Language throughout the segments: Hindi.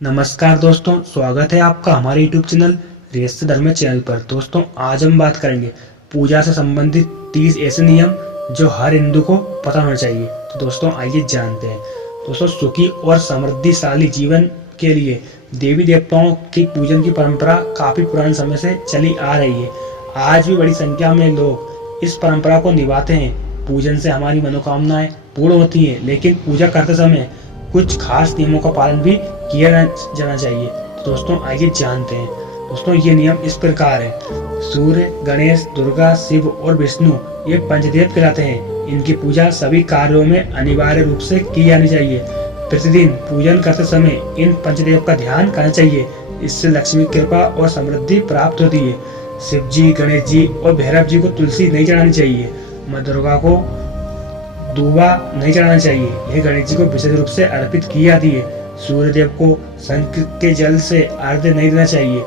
नमस्कार दोस्तों, स्वागत है आपका हमारे YouTube चैनल रहस्य धर्म चैनल पर। दोस्तों, आज हम बात करेंगे पूजा से संबंधित 30 ऐसे नियम जो हर हिंदू को पता होना चाहिए। तो दोस्तों, आइए जानते हैं। दोस्तों, सुखी और समृद्धिशाली जीवन के लिए देवी देवताओं की पूजन की परंपरा काफी पुराने समय से चली आ रही है। आज भी बड़ी संख्या में लोग इस परंपरा को निभाते हैं। पूजन से हमारी मनोकामनाएं पूर्ण होती हैं, लेकिन पूजा करते समय कुछ खास नियमों का पालन भी किया जाना चाहिए। तो दोस्तों, आइए जानते हैं। दोस्तों, ये नियम इस प्रकार है। सूर्य, गणेश, दुर्गा, शिव और विष्णु ये पंचदेव कहलाते हैं। इनकी पूजा सभी कार्यों में अनिवार्य रूप से की जानी चाहिए। प्रतिदिन पूजन करते समय इन पंचदेव का ध्यान करना चाहिए। इससे लक्ष्मी कृपा और समृद्धि प्राप्त होती है। शिव जी, गणेश जी और भैरव जी को तुलसी नहीं चढ़ानी चाहिए। माँ दुर्गा को दूबा नहीं चढ़ाना चाहिए। यह गणेश जी को विशेष रूप से अर्पित की जाती है। सूर्य देव को शंख के जल से अर्घ्य नहीं देना चाहिए।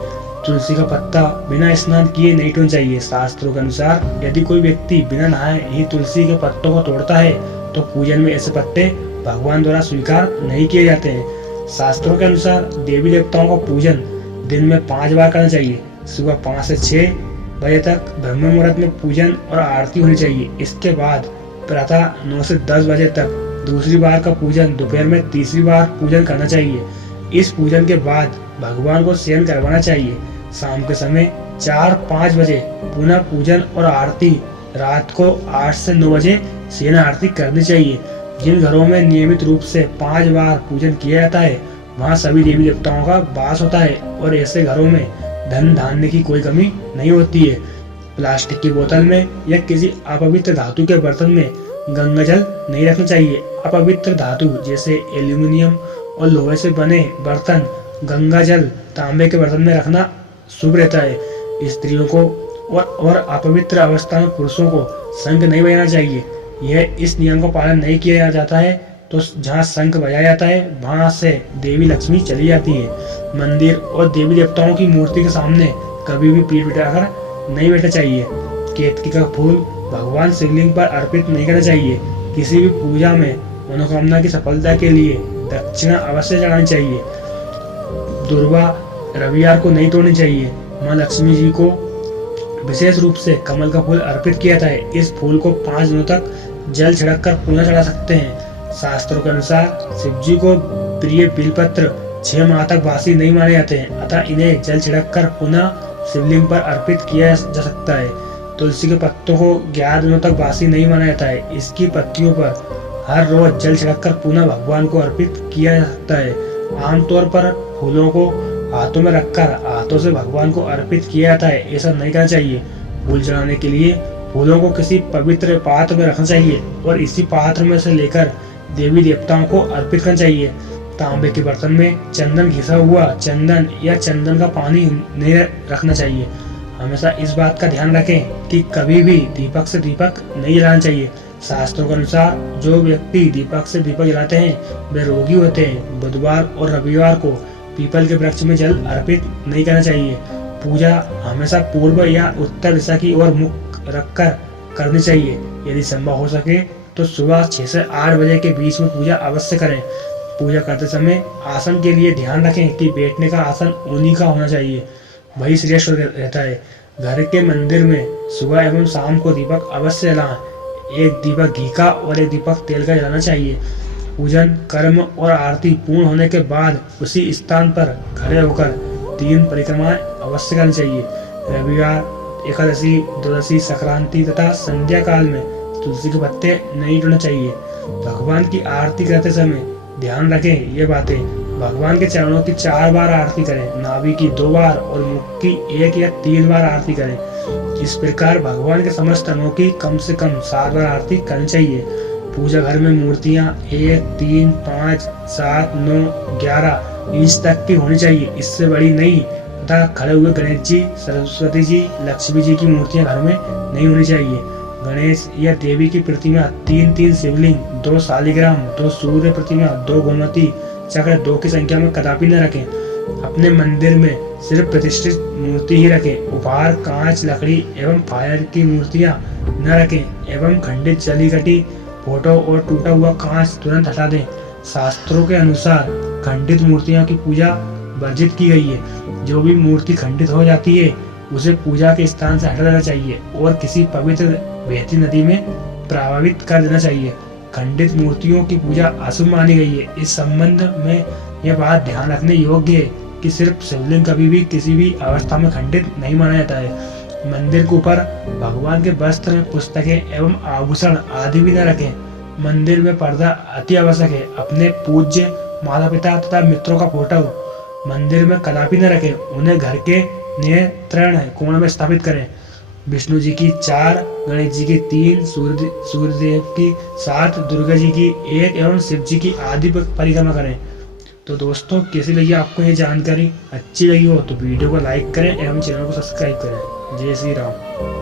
तुलसी का पत्ता बिना स्नान किए नहीं तोड़ना चाहिए। शास्त्रों के अनुसार यदि कोई व्यक्ति बिना नहाए ही तुलसी के पत्तों को तोड़ता है तो पूजन में ऐसे पत्ते भगवान द्वारा स्वीकार नहीं किए जाते हैं। शास्त्रों के अनुसार देवी देवताओं का पूजन दिन में 5 बार करना चाहिए। सुबह 5 से 6 बजे तक ब्रह्म मुहूर्त में पूजन और आरती होनी चाहिए। इसके बाद प्रातः 9 से 10 बजे तक दूसरी बार का पूजन, दोपहर में तीसरी बार पूजन करना चाहिए। इस पूजन के बाद भगवान को शयन करवाना चाहिए। शाम के समय 4-5 बजे पुनः पूजन और आरती। रात को 8 से 9 बजे शयन आरती करनी चाहिए। जिन घरों में नियमित रूप से 5 बार पूजन किया जाता है वहाँ सभी देवी देवताओं का वास होता है और ऐसे घरों में धन धान्य की कोई कमी नहीं होती है। प्लास्टिक की बोतल में या किसी अपवित्र धातु के बर्तन में गंगा जल नहीं रखना चाहिए। अपवित्र धातु जैसे एल्यूमिनियम और लोहे से बने बर्तन, गंगा जल तांबे के बर्तन में रखना शुभ रहता है। स्त्रियों को और अपवित्र अवस्था में पुरुषों को शंख नहीं बजाना चाहिए। यह इस नियम का पालन नहीं किया जाता है तो जहाँ शंख बजाया जाता है वहाँ से देवी लक्ष्मी चली जाती है। मंदिर और देवी देवताओं की मूर्ति के सामने कभी भी पीठ बिठाकर नहीं बैठना चाहिए। केतकी का फूल भगवान शिवलिंग पर अर्पित नहीं करना चाहिए। किसी भी पूजा में मनोकामना की सफलता के लिए दक्षिणा अवश्य चढ़ानी चाहिए। दुर्वा रविवार को नहीं तोड़नी चाहिए। माँ लक्ष्मी जी को विशेष रूप से कमल का फूल अर्पित किया जाता है। इस फूल को 5 दिनों तक जल छिड़क कर पुनः चढ़ा सकते हैं। शास्त्रों के अनुसार शिव जी को प्रिय बिलपत्र 6 माह तक बासी नहीं माने जाते हैं, अतः इन्हें जल छिड़क कर पुनः शिवलिंग पर अर्पित किया जा सकता है। तुलसी के पत्तों को 11 दिनों तक बासी नहीं माना जाता है। इसकी पत्तियों पर हर रोज जल छिड़ककर पुनः भगवान को अर्पित किया जा सकता है। आमतौर पर फूलों को हाथों में रखकर हाथों से भगवान को अर्पित किया जाता है। ऐसा नहीं करना चाहिए। फूल चढ़ाने के लिए फूलों को किसी पवित्र पात्र में रखना चाहिए और इसी पात्र में से लेकर देवी देवताओं को अर्पित करना चाहिए। तांबे के बर्तन में चंदन घिसा हुआ चंदन या चंदन का पानी नहीं रखना चाहिए। हमेशा इस बात का ध्यान रखें कि कभी भी दीपक से दीपक नहीं जलाना चाहिए। शास्त्रों के अनुसार जो व्यक्ति दीपक से दीपक जलाते हैं वे रोगी होते हैं। बुधवार और रविवार को पीपल के वृक्ष में जल अर्पित नहीं करना चाहिए। पूजा हमेशा पूर्व या उत्तर दिशा की ओर मुख रखकर करनी चाहिए। यदि संभव हो सके तो सुबह 6 से 8 बजे के बीच में पूजा अवश्य करें। पूजा करते समय आसन के लिए ध्यान रखें कि बैठने का आसन ऊनी का होना चाहिए, वही श्रेष्ठ रहता है। घर के मंदिर में सुबह एवं शाम को दीपक अवश्य जलाएं। एक दीपक घी का और एक दीपक तेल का जलाना चाहिए। पूजन, कर्म और आरती पूर्ण होने के बाद उसी स्थान पर खड़े होकर 3 परिक्रमाएं अवश्य करनी चाहिए। रविवार, एकादशी, द्वादशी, संक्रांति तथा संध्या काल में तुलसी के पत्ते नहीं तोड़ने चाहिए। भगवान की आरती करते समय ध्यान रखें ये बातें। भगवान के चरणों की 4 बार आरती करें, नाभि की 2 बार और मुख की 1 या 3 बार आरती करें। इस प्रकार भगवान के समस्त अंगों की कम से कम 7 बार आरती करनी चाहिए। पूजा घर में मूर्तियां 1, 3, 5, 7, 9, 11 इंच तक की होनी चाहिए, इससे बड़ी नहीं। तथा खड़े हुए गणेश जी, सरस्वती जी, लक्ष्मी जी की मूर्तियां घर में नहीं होनी चाहिए। गणेश या देवी की प्रतिमा 3-3 शिवलिंग, 2 शालिग्राम, 2 सूर्य प्रतिमा, 2 गोमती चक्र 2 की संख्या में कदापि न रखें। अपने मंदिर में सिर्फ प्रतिष्ठित मूर्ति ही रखें। उपहार, कांच, लकड़ी एवं फायर की मूर्तियां न रखें एवं खंडित जली कटी फोटो और टूटा हुआ कांच तुरंत हटा दें। शास्त्रों के अनुसार खंडित मूर्तियों की पूजा वर्जित की गई है। जो भी मूर्ति खंडित हो जाती है उसे पूजा के स्थान से हटा देना चाहिए और किसी पवित्र बहती नदी में प्रभावित कर देना चाहिए। खंडित मूर्तियों की पूजा अशुभ मानी गई है। इस संबंध में यह बात ध्यान रखने योग्य है कि सिर्फ शिवलिंग कभी भी किसी भी अवस्था में खंडित नहीं माना जाता है। मंदिर के ऊपर भगवान के वस्त्र, पुस्तकें एवं आभूषण आदि भी न रखें। मंदिर में पर्दा अति आवश्यक है। अपने पूज्य माता पिता तथा मित्रों का फोटो मंदिर में कदापि न रखें। उन्हें घर के नियंत्रण कोण में स्थापित करें। विष्णु जी की 4, गणेश जी की 3, सूर्यदेव की 7, दुर्गा जी की 1 एवं शिव जी की आदि परिक्रमा करें। तो दोस्तों, कैसी लगी आपको ये जानकारी? अच्छी लगी हो तो वीडियो को लाइक करें एवं चैनल को सब्सक्राइब करें। जय श्री राम।